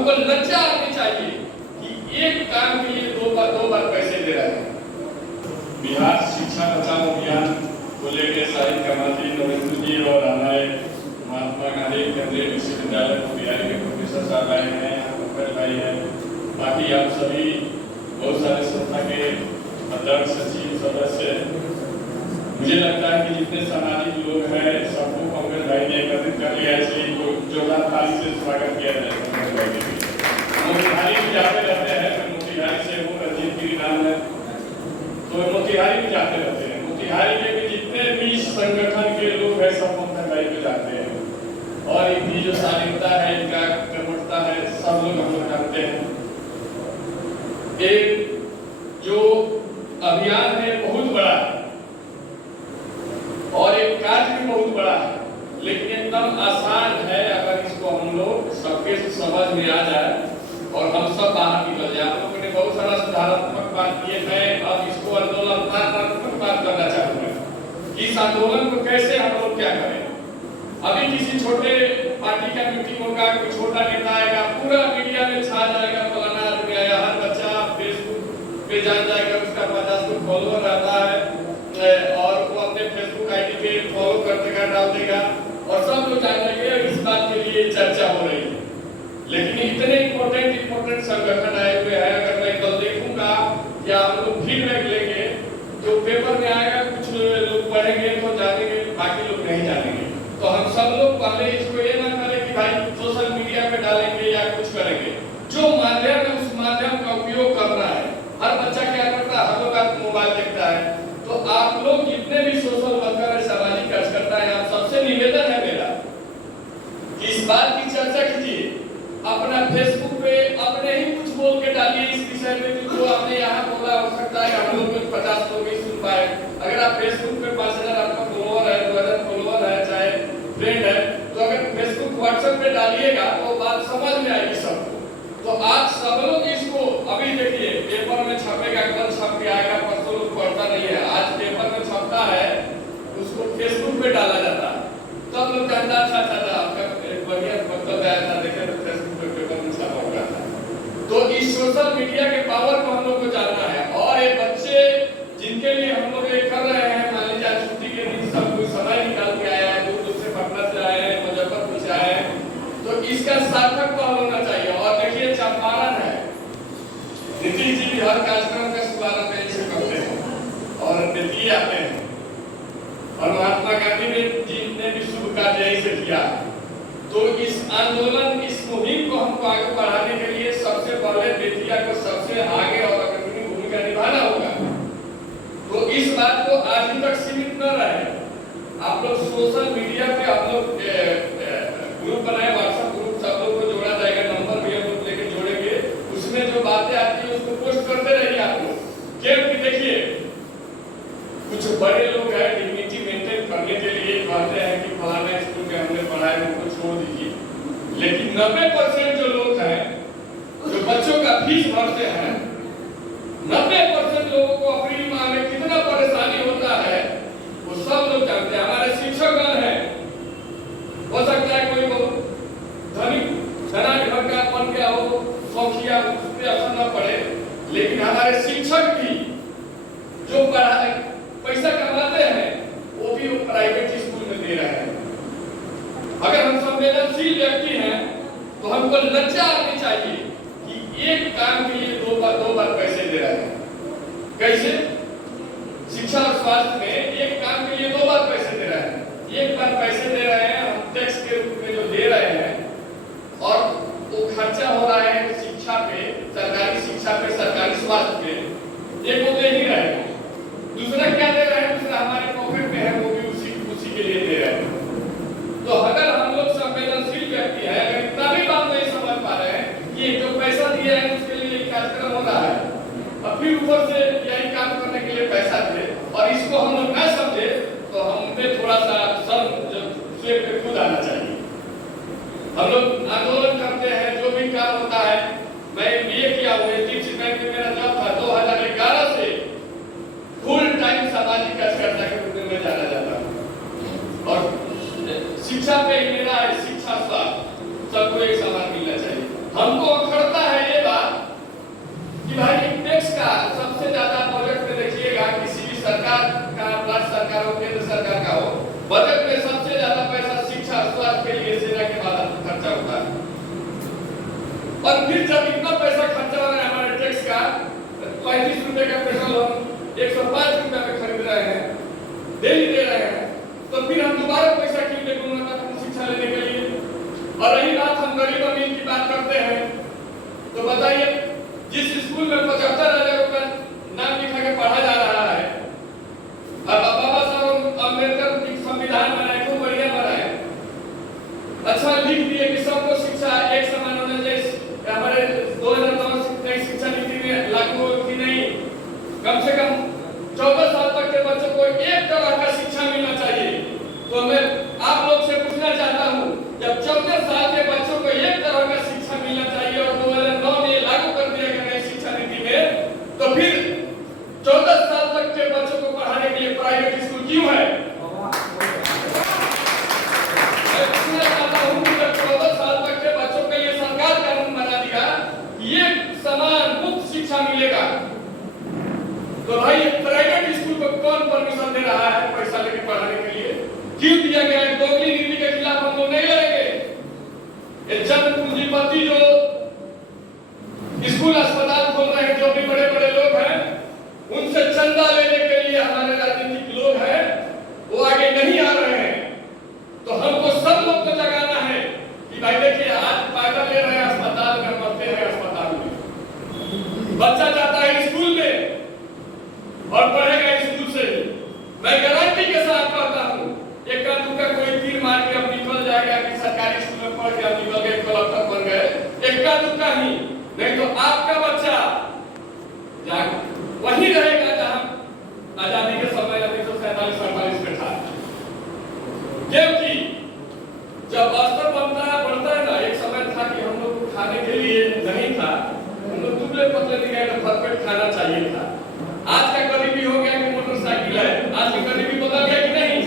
हमको लज्जा आनी चाहिए कि एक काम के लिए दो बार पैसे दे रहे हैं। बिहार शिक्षा बचाओ अभियान को लेकर साहित्य का मंत्री नरेंद्र जी और हमारे महात्मा गांधी केंद्रीय विश्वविद्यालय मोतिहारी के प्रोफेसर साहब आए हैं, पंकज भाई हैं, बाकी आप सभी बहुत सारे संस्था के अध्यक्ष सचिव सदस्य, मुझे लगता है कि जितने सामाजिक लोग हैं सबको पंकज भाई ने एकत्रित कर लिया, इसलिए जोरदार ताली से स्वागत किया जाए पंकज भाई के लिए। मोतिहारी भी जाते रहते हैं, तो मोतिहारी से वो रंजीत गिरी नाम है, तो मोतिहारी भी जाते रहते हैं। मोतिहारी के भी जितने भी संगठन के लोग हैं सब पंकज भाई पे जाते हैं, और इनकी जो शालीनता है, इनका कर्मठता है, सब लोग हम लोग जानते हैं। एक जो अभियान है बहुत बड़ा है और एक कार्य भी बहुत बड़ा है, लेकिन एकदम आसान है अगर इसको हम लोग सबके समझ में आ जाए और हम सब बाहर निकल जाए। आप लोगों ने बहुत सारा सुधारात्मक बात किए, मैं अब इसको आंदोलनात्मक बात करना चाहूँगा कि इस आंदोलन को कैसे हम लोग क्या करें। अभी किसी छोटे पार्टी का मीटिंग होगा, कोई छोटा नेता आएगा, पूरा मीडिया में छा जाएगा, फलाना आदमी आया, हर बच्चा फेसबुक पे जान जाएगा, उसका 50 फॉलोअर रहता है और वो अपने फेसबुक आईडी पे फॉलो कर देगा, डाल देगा और सब लोग जान लेंगे इस बात के लिए चर्चा हो रही है। लेकिन इतने इम्पोर्टेंट संगठन आए हुए हैं, अगर मैं कल देखूंगा या हम लोग फीडबैक लेंगे तो पेपर में आएगा, कुछ लोग पढ़ेंगे तो जानेंगे, बाकी लोग नहीं जानेंगे। तो हम सब लोग पहले इसको ये ना करें कि भाई सोशल मीडिया पे डालेंगे या कुछ करेंगे, जो माध्यम है उस माध्यम का उपयोग करना है। हर बच्चा क्या करता है, हर लोग मोबाइल देखता है, तो आप लोग जितने भी सोशल वर्कर है, सामाजिक कार्यकर्ता है, आप सबसे निवेदन है मेरा कि इस बात की चर्चा कीजिए, अपना फेसबुक पे अपने ही कुछ बोल के डालिए इस विषय में, जो आपने यहाँ बोला हो सकता है हम लोग 50 लोग ही सुन पाए। अगर आप फेसबुक पे 5000 आपका फॉलोअर है, 2000 फॉलोअर है, चाहे फ्रेंड है, तो अगर फेसबुक व्हाट्सएप पे डालिएगा तो बात समझ में आएगी सबको। तो आप सब लोग इसको अभी देखिए, पेपर में छपेगा, कल छप के आएगा, परसों लोग पढ़ता नहीं है, आज पेपर में छपता है, उसको फेसबुक पे डाला जाता है, तब लोग कहता था आपका एक बढ़िया वक्तव्य आया था, देखे तो फेसबुक पे पेपर में छपा हुआ था। तो इस सोशल मीडिया के पावर को हम लोग को जानना है, और ये बच्चे जिनके लिए हम लोग ये कर रहे हैं, मान लीजिए छुट्टी के दिन सब कोई समय निकाल के आया है, दूर से पटना से आए हैं, मुजफ्फरपुर से आए हैं, तो इसका सार्थक पहल होना चाहिए। और देखिए चंपारण है, नीतीश जी भी हर कार्यक्रम का शुभारंभ ऐसे करते हैं और नीति आते हैं, और महात्मा गांधी जी ने भी शुभ कार्य ऐसे किया। तो इस आंदोलन, इस मुहिम को हमको आगे बढ़ाने के लिए सबसे पहले बेटिया को सबसे आगे और अग्रणी भूमिका निभाना होगा। तो इस बात को आज तक सीमित न रहे, आप लोग सोशल मीडिया पे आप लोग ग्रुप बनाए, व्हाट्सएप ग्रुप, सब लोग को जोड़ा जाएगा, नंबर भी हम लोग लेके जोड़ेंगे, उसमें जो बातें आती है उसको पोस्ट करते रहिए आप लोग। क्योंकि देखिए कुछ बड़े लोग हैं डिग्निटी मेंटेन करने के लिए कहते हैं कि फलाना स्कूल में हमने पढ़ाया, उनको छोड़ दीजिए, लेकिन 90% जो लोग हैं जो बच्चों का फीस भरते हैं, 90% लोगों को अप्रैल माह में कितना परेशानी होता है वो सब लोग जानते हैं। हमारे शिक्षकगण हैं, हो सकता है कोई बहुत धनिक धनाढ्य का बन गया हो, शौकिया उस पे असर न पड़े, लेकिन हमारे शिक्षक भी जो पढ़ाई पैसा कमाते हैं वो भी प्राइवेट स्कूल में दे रहे हैं। अगर हम संवेदनशील व्यक्ति हैं तो हमको लज्जा आनी चाहिए कि एक काम के लिए दो बार पैसे दे रहे हैं। कैसे? शिक्षा और स्वास्थ्य में एक काम के लिए 2 बार पैसे दे रहे हैं। एक बार पैसे दे रहे हैं हम टैक्स के रूप में जो दे रहे हैं, और वो खर्चा हो रहा है शिक्षा पे, सरकारी शिक्षा पे, सरकारी स्वास्थ्य पे, एक वो दे ही रहे हैं। दूसरा क्या दे रहे हैं? दूसरा हमारे पॉकेट में है, वो भी उसी के लिए दे रहे हैं। तो अगर हम लोग संवेदनशील व्यक्ति हैं, अगर इतना भी बात नहीं समझ पा रहे हैं कि जो पैसा दिया है उसके लिए कार्यक्रम हो रहा है, और फिर ऊपर से यही काम करने के लिए पैसा दे, और इसको हम लोग न समझे, तो हम पे थोड़ा सा सिर पे खुद आना चाहिए। हम लोग आंदोलन करते हैं, जो भी काम होता है, मैं बीए किया हुआ है, बैंक में मेरा जॉब था, 2011 से फुल टाइम सामाजिक कार्यकर्ता के रूप में जाना जाता हूँ, और शिक्षा पे मेरा है, शिक्षा स्वास्थ्य सबको एक समान मिलना चाहिए। हमको अखरता है ये बात कि भाई टैक्स का सबसे ज्यादा बजट में देखिएगा, किसी भी सरकार का, राज्य सरकार हो, केंद्र सरकार का हो, बजट में सबसे ज्यादा पैसा शिक्षा, स्वास्थ्य के लिए, सेना के बाद खर्चा होता है। और फिर जब इतना पैसा खर्चा हो रहा है हमारे टैक्स का, 35 रुपए का पेट्रोल हम 105 रुपए में खरीद रहे हैं, डेली दे रहे हैं, तो फिर हम दोबारा पैसा क्यों दें गुणवत्तापूर्ण शिक्षा लेने के लिए? और रही बात हम गरीब अमीर की बात करते हैं, तो बताइए जिस स्कूल में 75,000 रुपए नाम लिखा के पढ़ा जा रहा है, अब बाबा साहब अम्बेडकर की संविधान बनाए, खूब बढ़िया बनाए, अच्छा लिख दिए कि सबको शिक्षा एक समान होना चाहिए। हमारे 2009 शिक्षा नीति में लागू की नहीं, कम से कम 14 साल तक के बच्चों को एक तरह का शिक्षा मिलना चाहिए। तो मैं आप लोग से पूछना चाहता हूँ, जब 14 साल के बच्चों को एक तरह का शिक्षा मिलना चाहिए और 2009 में लागू कर दिया गया नई शिक्षा नीति में, तो फिर 14 साल तक के बच्चों को पढ़ाने के लिए प्राइवेट स्कूल क्यों है? मैं पूछना चाहता हूँ कि जब 14 साल तक के बच्चों के लिए सरकार कानून बना दिया कि ये समान मुफ्त शिक्षा मिलेगा, तो भाई प्राइवेट स्कूल को कौन परमिशन दे रहा है पैसा लेके पढ़ाने के लिए? क्यों दिया गया है? दोगली नीति के खिलाफ हम लोग नहीं लड़ेंगे। ये चंद पूंजीपति जो स्कूल अस्पताल खोल रहे हैं, जो भी बड़े बड़े लोग हैं, उनसे चंदा लेने के लिए हमारे राजनीतिक लोग हैं, वो आगे नहीं आ रहे हैं। तो हमको सब लोग को जगाना है कि भाई देखिए आज पैदल ले रहे हैं अस्पताल में, मरते हैं अस्पताल में, बच्चा जाता है स्कूल में और पढ़ेगा स्कूल से। मैं गारंटी के साथ कहता हूँ, एक का दूसरा कोई तीर मार के अब निकल जाएगा कि सरकारी स्कूल में पढ़ के अब निकल गए, कलेक्टर बन गए, एक का दूसरा ही, नहीं तो आपका बच्चा वही रहेगा जहां आजादी के समय 1947-48 में था। क्योंकि जब स्तर बढ़ता है ना, एक समय था कि हम लोग को खाने के लिए नहीं था, हम लोग दुबले पतले दिखाए तो भरपेट खाना चाहिए था। आज का गरीबी हो गया कि मोटरसाइकिल है, आज की गरीबी बदल गया कि नहीं?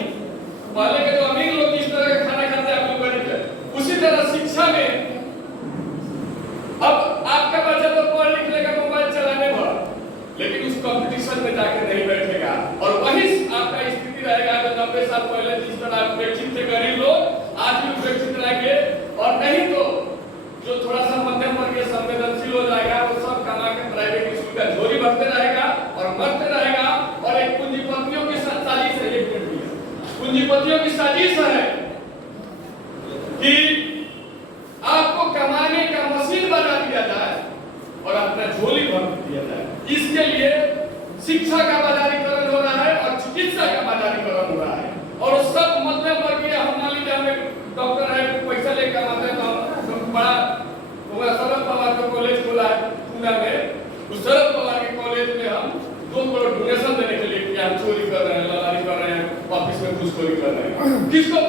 पहले के तो अमीर लोग इस तरह का खाना खाते, आप लोग गरीब थे। उसी तरह शिक्षा में अब आपका बच्चा तो पढ़ लिख लेगा मोबाइल चलाने पर, लेकिन उस कंपटीशन में जाके नहीं बैठेगा। और वही आपका स्थिति रहेगा जो 90 साल पहले जिस तरह अपेक्षित थे गरीब लोग, आज भी अपेक्षित रहेंगे। और नहीं तो जो थोड़ा सा मध्यम वर्गीय संवेदनशील हो जाएगा, वो सब कमा के प्राइवेट स्कूल का झोली भरते रहेगा और मरते रहेगा। और एक पूंजीपतियों की साजिश है, पूंजीपतियों की साजिश है कि आपको कमाने का मशीन बना दिया जाए और अपना झोली भर दिया जाए। इसके लिए शिक्षा का बाजारीकरण हो रहा है और चिकित्सा का बाजारीकरण हो रहा है। और सब मध्यम वर्गीय, हम मान लीजिए हमें डॉक्टर है, पैसा लेकर आते हैं, तो बड़ा शरद पवार का कॉलेज खोला है पूना में, उस शरद पवार के कॉलेज में हम 2 करोड़ डोनेशन देने के लिए हम चोरी कर रहे हैं, लड़ाई कर रहे हैं, ऑफिस में घूसखोरी कर रहे हैं। किसको